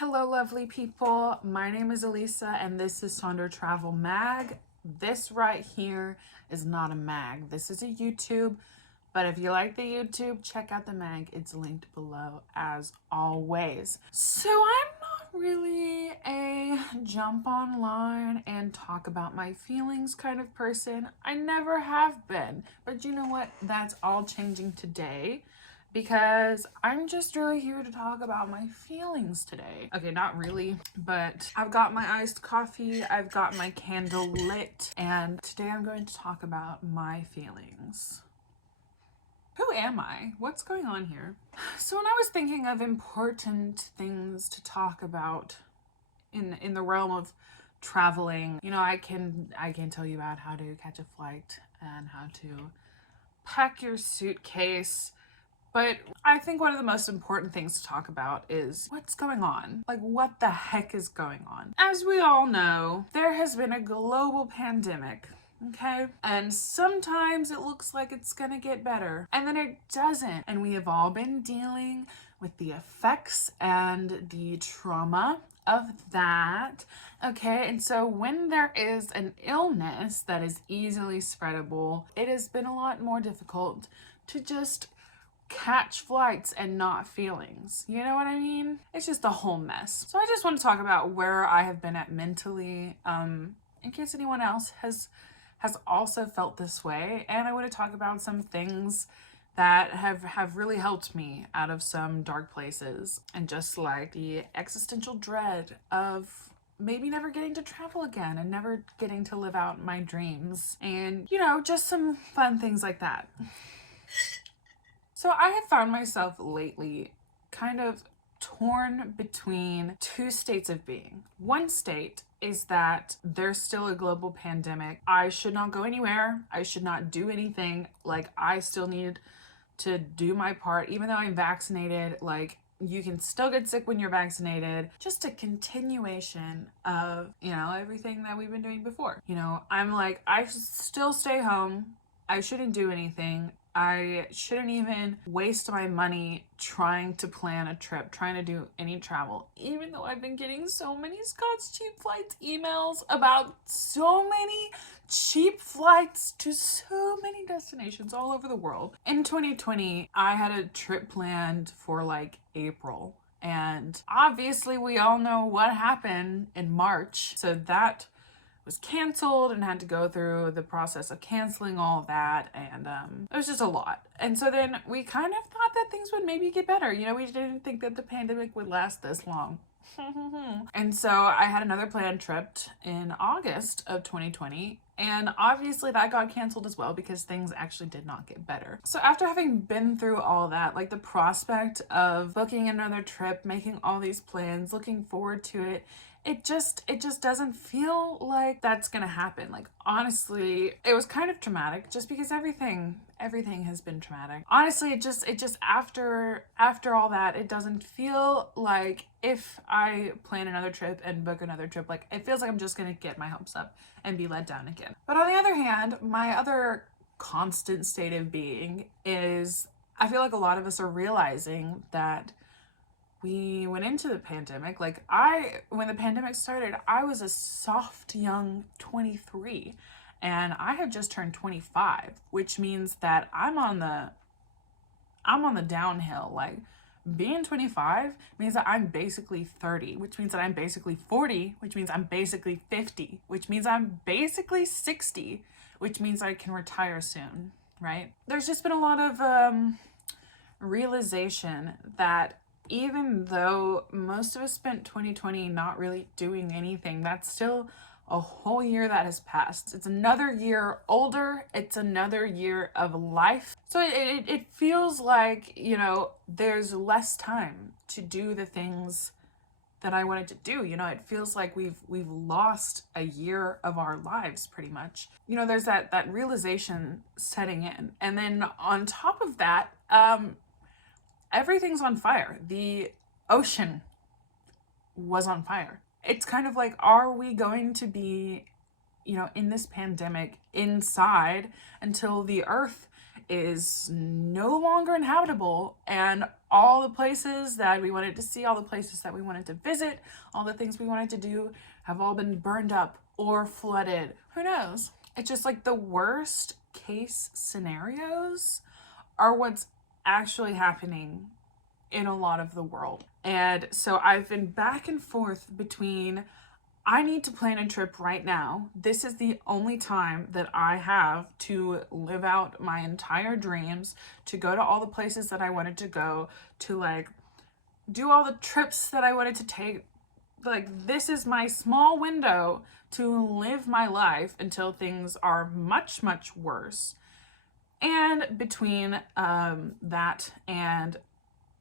Hello, lovely people. My name is Elisa, and this is Sonder Travel Mag. This right here is not a mag. This is a YouTube, but if you like the YouTube, check out the mag. It's linked below as always. So I'm not really a jump online and talk about my feelings kind of person. I never have been, but you know what? That's all changing today, because I'm just really here to talk about my feelings today. Okay, not really, but I've got my iced coffee, I've got my candle lit, and today I'm going to talk about my feelings. Who am I? What's going on here? So when I was thinking of important things to talk about in the realm of traveling, I can tell you about how to catch a flight and how to pack your suitcase. But I think one of the most important things to talk about is what's going on. Like, what the heck is going on? As we all know, there has been a global pandemic, okay? And sometimes it looks like it's gonna get better, and then it doesn't. And we have all been dealing with the effects and the trauma of that, okay? And so when there is an illness that is easily spreadable, it has been a lot more difficult to just catch flights and not feelings. You know what I mean? It's just a whole mess. So I just want to talk about where I have been at mentally, in case anyone else has also felt this way. And I want to talk about some things that have really helped me out of some dark places, and just like the existential dread of maybe never getting to travel again and never getting to live out my dreams, and just some fun things like that. So I have found myself lately kind of torn between two states of being. One state is that there's still a global pandemic. I should not go anywhere. I should not do anything. Like, I still need to do my part, even though I'm vaccinated. Like, you can still get sick when you're vaccinated. Just a continuation of, everything that we've been doing before. I'm like, I should still stay home. I shouldn't do anything. I shouldn't even waste my money trying to plan a trip, trying to do any travel, even though I've been getting so many Scott's Cheap Flights emails about so many cheap flights to so many destinations all over the world. In 2020, I had a trip planned for like April, and obviously we all know what happened in March. So that was canceled and had to go through the process of canceling all of that, and it was just a lot. And so then we kind of thought that things would maybe get better. We didn't think that the pandemic would last this long. And so I had another planned trip in August of 2020, and obviously that got canceled as well because things actually did not get better. So after having been through all that, like the prospect of booking another trip, making all these plans, looking forward to it, it just doesn't feel like that's gonna happen. Like, honestly, it was kind of traumatic just because everything has been traumatic. Honestly, it just after all that, it doesn't feel like, if I plan another trip and book another trip, like, it feels like I'm just gonna get my hopes up and be let down again. But on the other hand, my other constant state of being is, I feel like a lot of us are realizing that we went into the pandemic. Like, when the pandemic started, I was a soft young 23, and I have just turned 25, which means that I'm on the downhill. Like, being 25 means that I'm basically 30, which means that I'm basically 40, which means I'm basically 50, which means I'm basically 60, which means I can retire soon, right? There's just been a lot of realization that even though most of us spent 2020 not really doing anything, that's still a whole year that has passed. It's another year older. It's another year of life. So it feels like, there's less time to do the things that I wanted to do. It feels like we've lost a year of our lives pretty much. There's that realization setting in. And then on top of that, everything's on fire. The ocean was on fire. It's kind of like, are we going to be, in this pandemic inside until the earth is no longer inhabitable, and all the places that we wanted to see, all the places that we wanted to visit, all the things we wanted to do have all been burned up or flooded. Who knows? It's just like the worst case scenarios are what's actually happening in a lot of the world. And so I've been back and forth between, I need to plan a trip right now. This is the only time that I have to live out my entire dreams, to go to all the places that I wanted to go, to like do all the trips that I wanted to take. Like, this is my small window to live my life until things are much, much worse. And between that and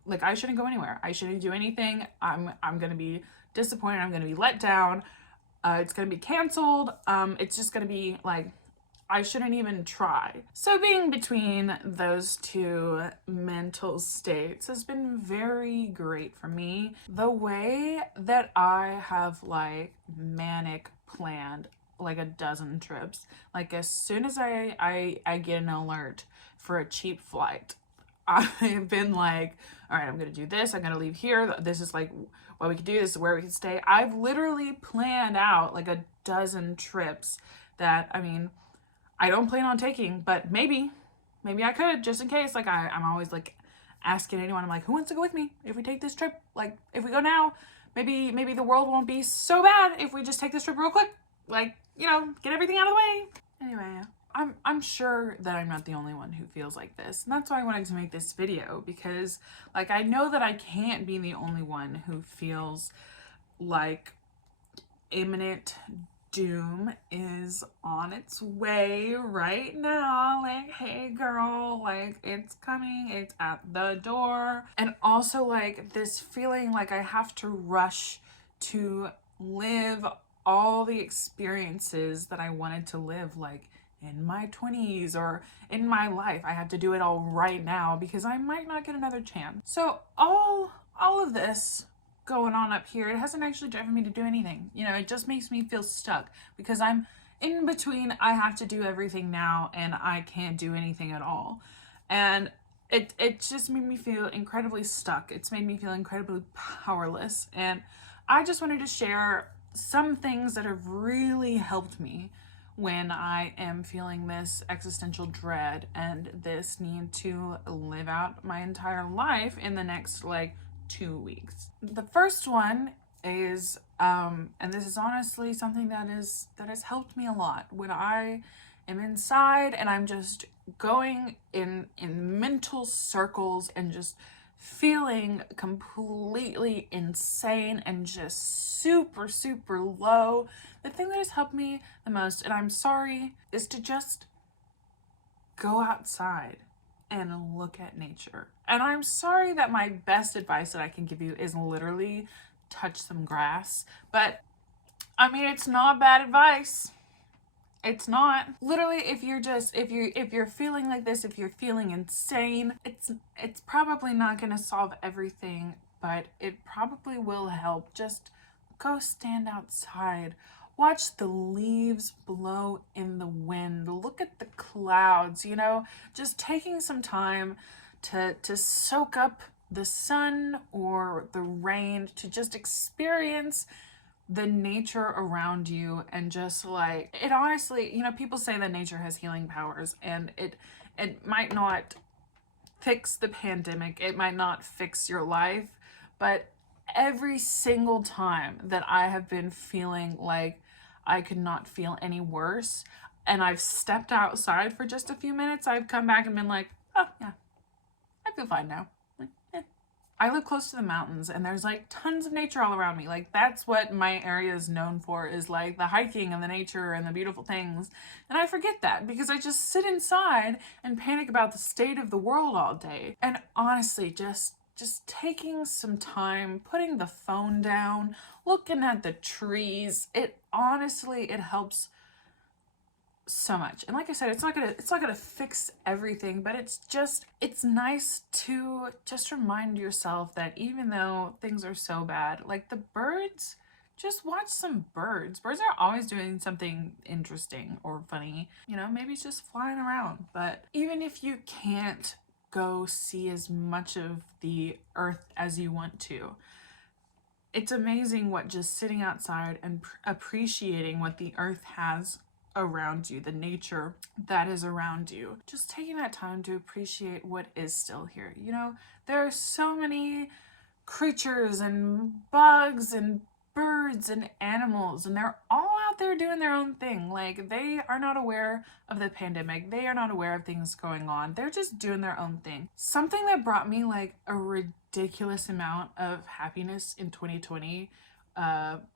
like, I shouldn't go anywhere. I shouldn't do anything. I'm gonna be disappointed. I'm gonna be let down. It's gonna be canceled. It's just gonna be like, I shouldn't even try. So being between those two mental states has been very great for me. The way that I have like manic planned like a dozen trips, like as soon as I get an alert for a cheap flight, I've been like, all right, I'm gonna do this, I'm gonna leave here, this is like what we could do, this is where we can stay. I've literally planned out like a dozen trips that, I mean, I don't plan on taking, but maybe I could, just in case. Like, I'm always like asking anyone, I'm like, who wants to go with me if we take this trip? Like, if we go now, maybe the world won't be so bad if we just take this trip real quick. Like, you know, get everything out of the way. Anyway, I'm sure that I'm not the only one who feels like this. And that's why I wanted to make this video, because like, I know that I can't be the only one who feels like imminent doom is on its way right now. Like, hey girl, like, it's coming, it's at the door. And also like this feeling like I have to rush to live all the experiences that I wanted to live, like in my 20s or in my life. I have to do it all right now because I might not get another chance. So all of this going on up here, it hasn't actually driven me to do anything. You know, it just makes me feel stuck because I'm in between. I have to do everything now and I can't do anything at all. And it just made me feel incredibly stuck. It's made me feel incredibly powerless. And I just wanted to share some things that have really helped me when I am feeling this existential dread and this need to live out my entire life in the next like 2 weeks. The first one is, and this is honestly something that has helped me a lot when I am inside and I'm just going in mental circles and just feeling completely insane and just super low. The thing that has helped me the most, and I'm sorry, is to just go outside and look at nature. And I'm sorry that my best advice that I can give you is literally touch some grass, but I mean, it's not bad advice. It's not. Literally, if you're feeling like this, if you're feeling insane, it's probably not going to solve everything, but it probably will help. Just go stand outside. Watch the leaves blow in the wind. Look at the clouds, you know, just taking some time to soak up the sun or the rain, to just experience the nature around you. And just like, it honestly, you know, people say that nature has healing powers, and it might not fix the pandemic, it might not fix your life, but every single time that I have been feeling like I could not feel any worse, and I've stepped outside for just a few minutes, I've come back and been like, oh yeah, I feel fine now. Like, eh. I live close to the mountains and there's like tons of nature all around me. Like, that's what my area is known for, is like the hiking and the nature and the beautiful things. And I forget that because I just sit inside and panic about the state of the world all day. And honestly, just taking some time, putting the phone down, looking at the trees, it helps so much. And like I said, it's not gonna fix everything, but it's nice to just remind yourself that even though things are so bad, like, the birds just watch some birds. Birds are always doing something interesting or funny. You know, maybe it's just flying around. But even if you can't go see as much of the earth as you want to, it's amazing what just sitting outside and appreciating what the earth has around you, the nature that is around you. Just taking that time to appreciate what is still here. You know, there are so many creatures and bugs and birds and animals, and they're all out there doing their own thing. Like, they are not aware of the pandemic. They are not aware of things going on. They're just doing their own thing. Something that brought me like a ridiculous amount of happiness in 2020,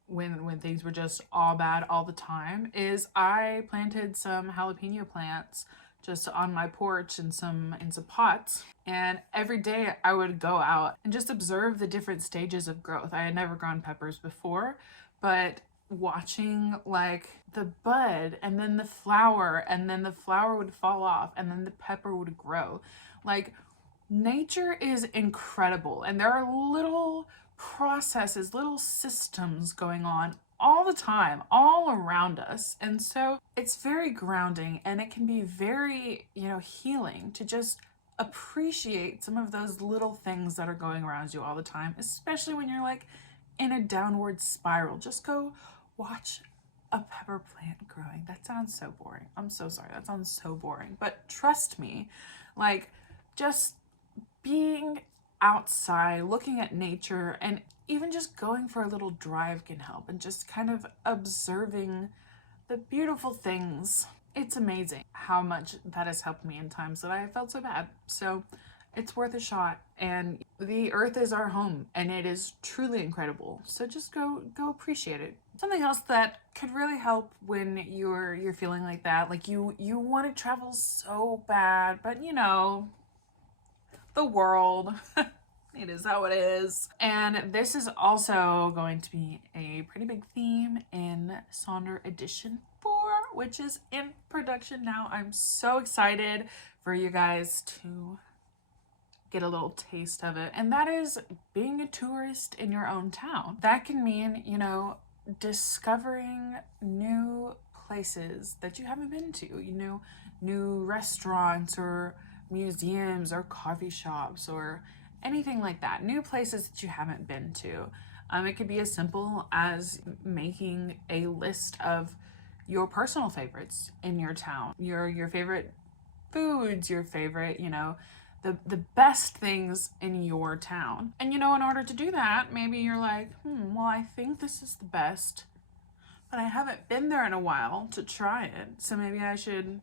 when things were just all bad all the time, is I planted some jalapeno plants just on my porch in some pots. And every day I would go out and just observe the different stages of growth. I had never grown peppers before, but watching like the bud and then the flower, and then the flower would fall off, and then the pepper would grow. Like, nature is incredible, and there are little processes, little systems going on all the time, all around us. And so it's very grounding, and it can be very, you know, healing to just appreciate some of those little things that are going around you all the time, especially when you're like in a downward spiral. Just go watch a pepper plant growing. That sounds so boring. I'm so sorry. That sounds so boring. But trust me, like, just being outside, looking at nature, and even just going for a little drive can help, and just kind of observing the beautiful things. It's amazing how much that has helped me in times that I felt so bad. So it's worth a shot, and the earth is our home, and it is truly incredible. So just go appreciate it. Something else that could really help when you're feeling like that, like you want to travel so bad, but you know, the world. It is how it is. And this is also going to be a pretty big theme in Sonder Edition 4, which is in production now. I'm so excited for you guys to get a little taste of it. And that is being a tourist in your own town. That can mean, you know, discovering new places that you haven't been to, you know, new restaurants or museums or coffee shops or anything like that, new places that you haven't been to. It could be as simple as making a list of your personal favorites in your town, your favorite foods, your favorite, you know, the best things in your town. And you know, in order to do that, maybe you're like, well, I think this is the best, but I haven't been there in a while to try it, so maybe I should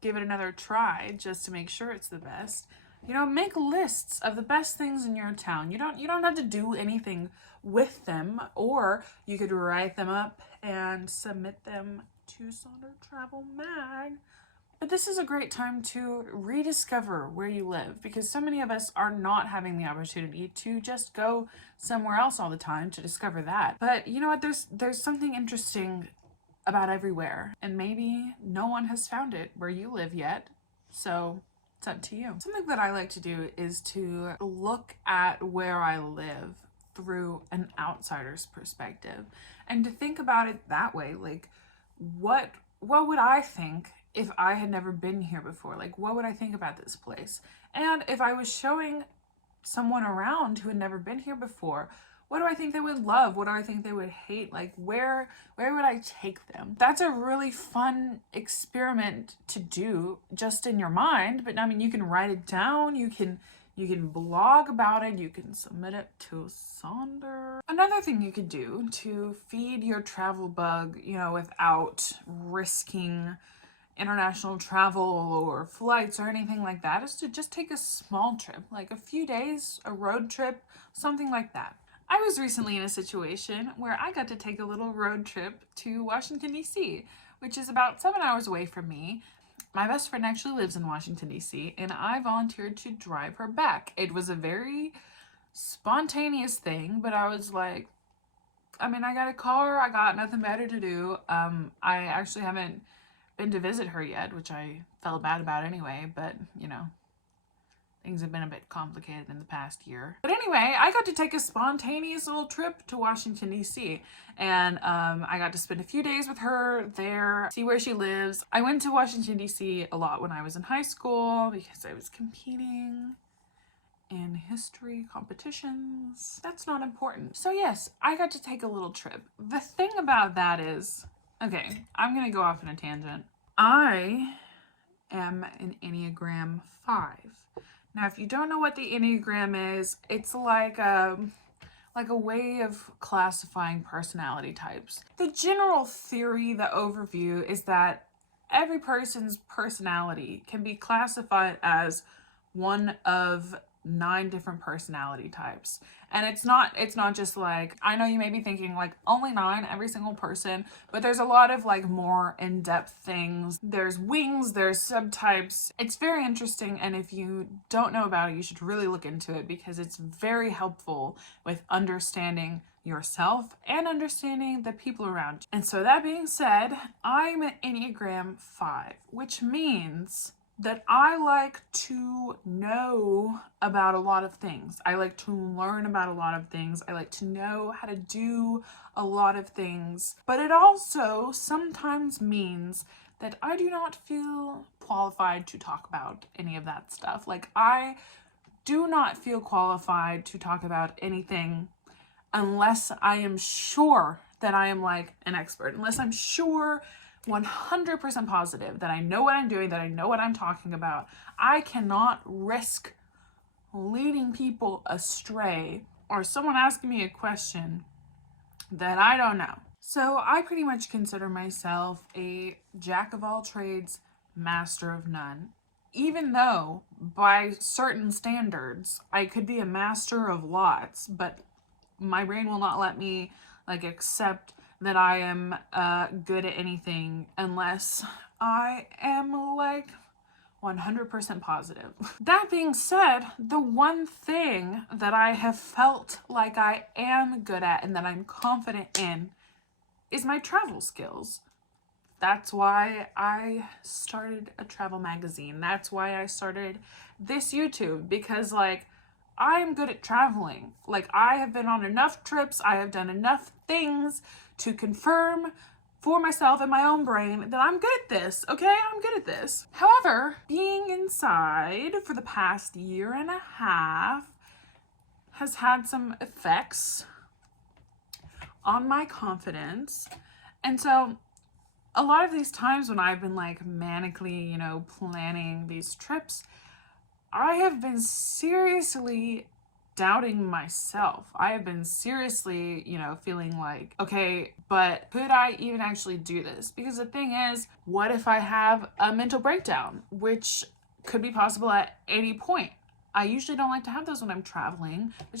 give it another try just to make sure it's the best. You know, make lists of the best things in your town. You don't have to do anything with them, or you could write them up and submit them to Sonder Travel Mag. But this is a great time to rediscover where you live, because so many of us are not having the opportunity to just go somewhere else all the time to discover that. But you know what? There's something interesting about everywhere, and maybe no one has found it where you live yet. So it's up to you. Something that I like to do is to look at where I live through an outsider's perspective, and to think about it that way. Like, what would I think if I had never been here before? Like, what would I think about this place? And if I was showing someone around who had never been here before, what do I think they would love? What do I think they would hate? Like, where would I take them? That's a really fun experiment to do just in your mind. But I mean, you can write it down. You can blog about it. You can submit it to Sonder. Another thing you could do to feed your travel bug, you know, without risking international travel or flights or anything like that, is to just take a small trip, like a few days, a road trip, something like that. I was recently in a situation where I got to take a little road trip to Washington, D.C., which is about 7 hours away from me. My best friend actually lives in Washington, D.C., and I volunteered to drive her back. It was a very spontaneous thing, but I was like, I mean, I got a car, I got nothing better to do. I actually haven't been to visit her yet, which I felt bad about anyway, but, you know, things have been a bit complicated in the past year. But anyway, I got to take a spontaneous little trip to Washington, D.C. And I got to spend a few days with her there, see where she lives. I went to Washington, D.C. a lot when I was in high school because I was competing in history competitions. That's not important. So yes, I got to take a little trip. The thing about that is, okay, I'm gonna go off on a tangent. I am an Enneagram 5. Now, if you don't know what the Enneagram is, it's like a way of classifying personality types. The general theory, the overview, is that every person's personality can be classified as one of 9 different personality types. And it's not just like, I know you may be thinking like only 9, every single person, but there's a lot of like more in-depth things. There's wings, there's subtypes. It's very interesting, and if you don't know about it, you should really look into it because it's very helpful with understanding yourself and understanding the people around you. And so that being said, I'm an Enneagram 5, which means that I like to know about a lot of things. I like to learn about a lot of things. I like to know how to do a lot of things. But it also sometimes means that I do not feel qualified to talk about any of that stuff. Like, I do not feel qualified to talk about anything unless I am sure that I am like an expert, unless I'm sure 100% positive that I know what I'm doing, that I know what I'm talking about. I cannot risk leading people astray or someone asking me a question that I don't know. So I pretty much consider myself a jack of all trades, master of none. Even though by certain standards, I could be a master of lots, but my brain will not let me like accept that I am good at anything unless I am like 100% positive. That being said, the one thing that I have felt like I am good at and that I'm confident in is my travel skills. That's why I started a travel magazine. That's why I started this YouTube, because like, I'm good at traveling. Like, I have been on enough trips, I have done enough things to confirm for myself in my own brain that I'm good at this, okay? I'm good at this. However, being inside for the past year and a half has had some effects on my confidence. And so a lot of these times when I've been like manically, planning these trips, I have been seriously doubting myself. I have been seriously, feeling like, okay, but could I even actually do this? Because the thing is, what if I have a mental breakdown, which could be possible at any point? I usually don't like to have those when I'm traveling, but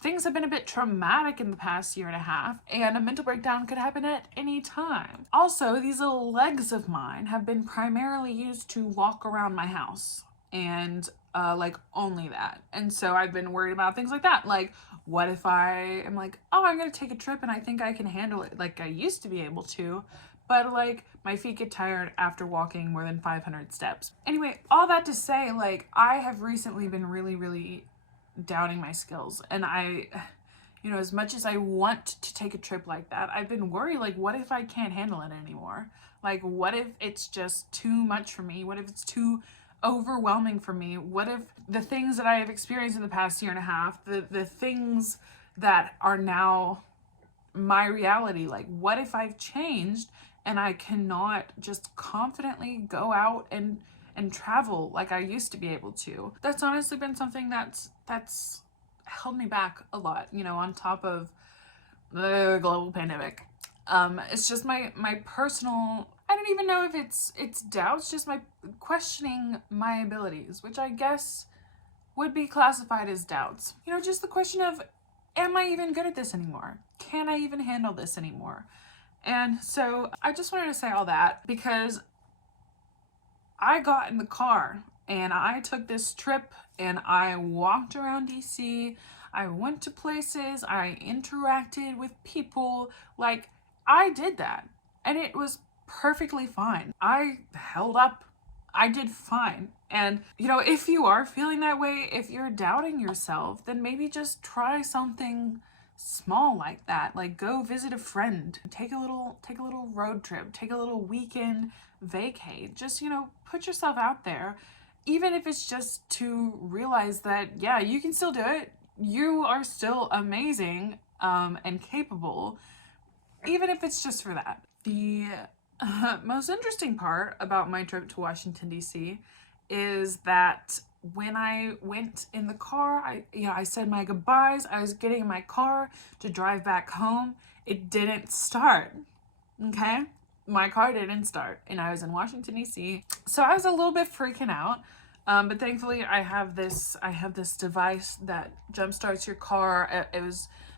things have been a bit traumatic in the past year and a half, and a mental breakdown could happen at any time. Also, these little legs of mine have been primarily used to walk around my house, and only that. And so I've been worried about things like that. Like, what if I am like, oh, I'm gonna take a trip and I think I can handle it like I used to be able to, but like my feet get tired after walking more than 500 steps. Anyway, all that to say, like, I have recently been really, really doubting my skills. And I, as much as I want to take a trip like that, I've been worried, like, what if I can't handle it anymore? Like, what if it's just too much for me? What if it's too overwhelming for me? What if the things that I have experienced in the past year and a half, the things that are now my reality, like, what if I've changed and I cannot just confidently go out and travel like I used to be able to? That's honestly been something that's held me back a lot, on top of the global pandemic. It's just my personal, I don't even know if it's doubts, just my questioning my abilities, which I guess would be classified as doubts. Just the question of, am I even good at this anymore? Can I even handle this anymore? And so I just wanted to say all that because I got in the car and I took this trip and I walked around DC. I went to places, I interacted with people, like, I did that and it was perfectly fine. I held up. I did fine. And, you know, if you are feeling that way, if you're doubting yourself, then maybe just try something small like that. Like go visit a friend, take a little road trip, take a little weekend vacay. Just, you know, put yourself out there. Even if it's just to realize that, yeah, you can still do it. You are still amazing and capable, even if it's just for that. The most interesting part about my trip to Washington, D.C. is that when I went in the car, I said my goodbyes. I was getting in my car to drive back home. It didn't start. Okay? My car didn't start, and I was in Washington, D.C. So I was a little bit freaking out. But thankfully I have this device that jumpstarts your car.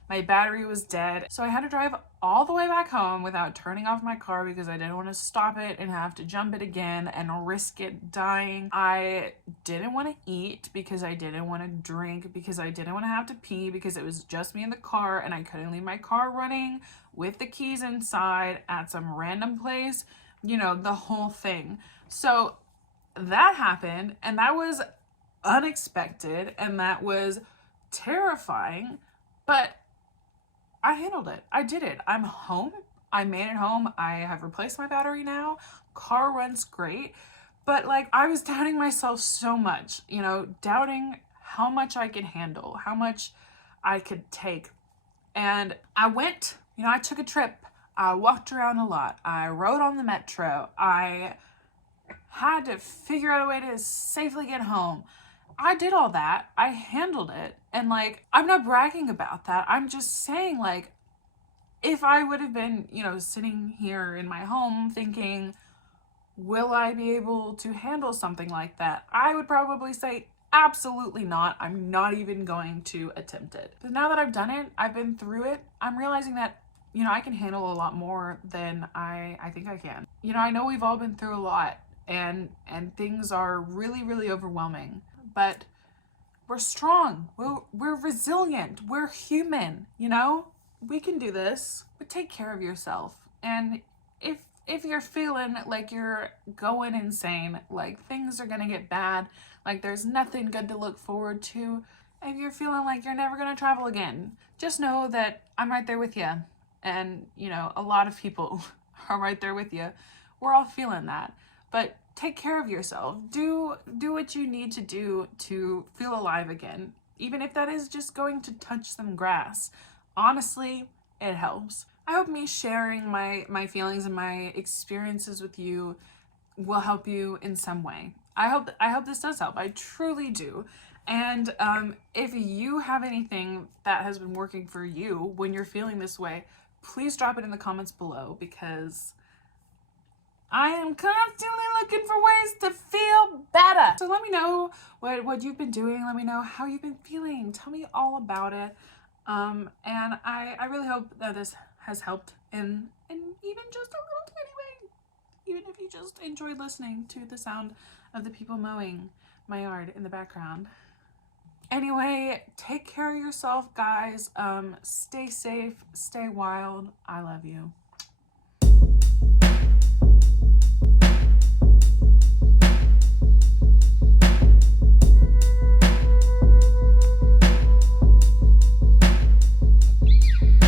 My battery was dead. So I had to drive all the way back home without turning off my car because I didn't want to stop it and have to jump it again and risk it dying. I didn't want to eat because I didn't want to drink, because I didn't want to have to pee, because it was just me in the car and I couldn't leave my car running with the keys inside at some random place, you know, the whole thing. So that happened, and that was unexpected, and that was terrifying, but I handled it. I did it. I'm home. I made it home. I have replaced my battery now. Car runs great. But like, I was doubting myself so much, you know, doubting how much I could handle, how much I could take. And I went, you know, I took a trip. I walked around a lot. I rode on the metro. I had to figure out a way to safely get home. I did all that. I handled it. And like, I'm not bragging about that. I'm just saying, like, if I would have been, you know, sitting here in my home thinking, will I be able to handle something like that? I would probably say, absolutely not. I'm not even going to attempt it. But now that I've done it, I've been through it, I'm realizing that, you know, I can handle a lot more than I think I can. You know, I know we've all been through a lot, and things are really, really overwhelming, but we're strong. We're resilient. We're human, you know? We can do this. But take care of yourself. And if you're feeling like you're going insane, like things are gonna get bad, like there's nothing good to look forward to, if you're feeling like you're never gonna travel again, just know that I'm right there with you. And, you know, a lot of people are right there with you. We're all feeling that. But take care of yourself. Do what you need to do to feel alive again, even if that is just going to touch some grass. Honestly, it helps. I hope me sharing my feelings and my experiences with you will help you in some way. I hope this does help. I truly do. And if you have anything that has been working for you when you're feeling this way, please drop it in the comments below, because I am constantly looking for ways to feel better. So let me know what you've been doing. Let me know how you've been feeling. Tell me all about it. And I really hope that this has helped in even just a little tiny way. Even if you just enjoyed listening to the sound of the people mowing my yard in the background. Anyway, take care of yourself, guys. Stay safe, stay wild. I love you.